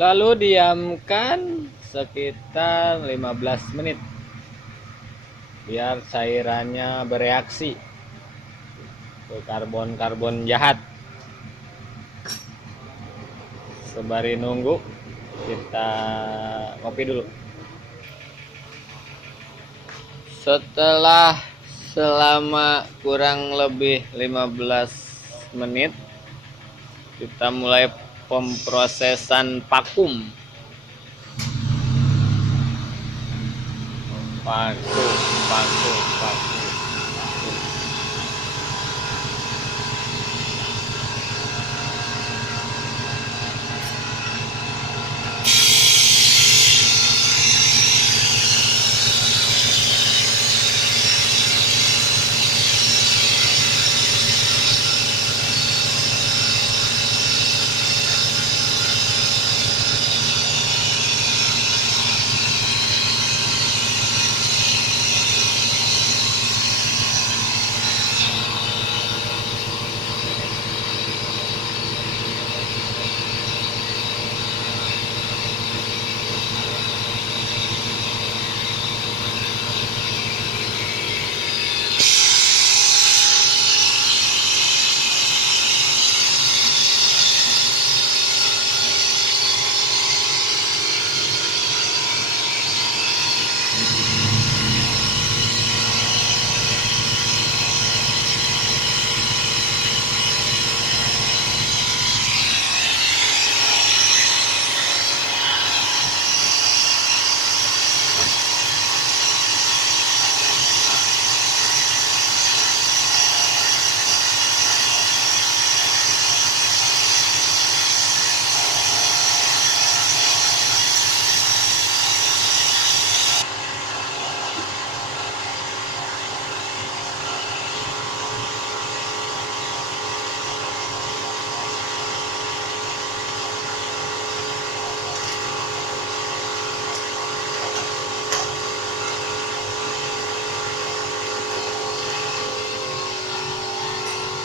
Lalu diamkan sekitar 15 menit biar cairannya bereaksi ke karbon-karbon jahat. Sembari nunggu, kita ngopi dulu. Setelah selama kurang lebih 15 menit, kita mulai pemprosesan vakum. Vakum, vakum, vakum.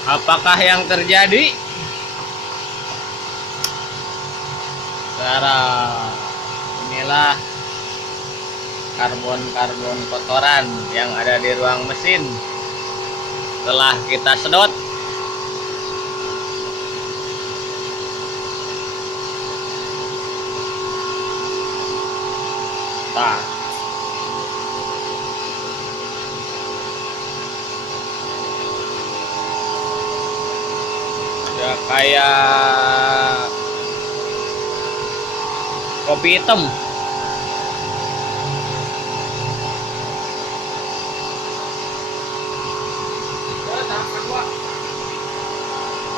Apakah yang terjadi? Sekarang inilah karbon-karbon kotoran yang ada di ruang mesin. Setelah kita sedot, nah, ya kayak kopi hitam.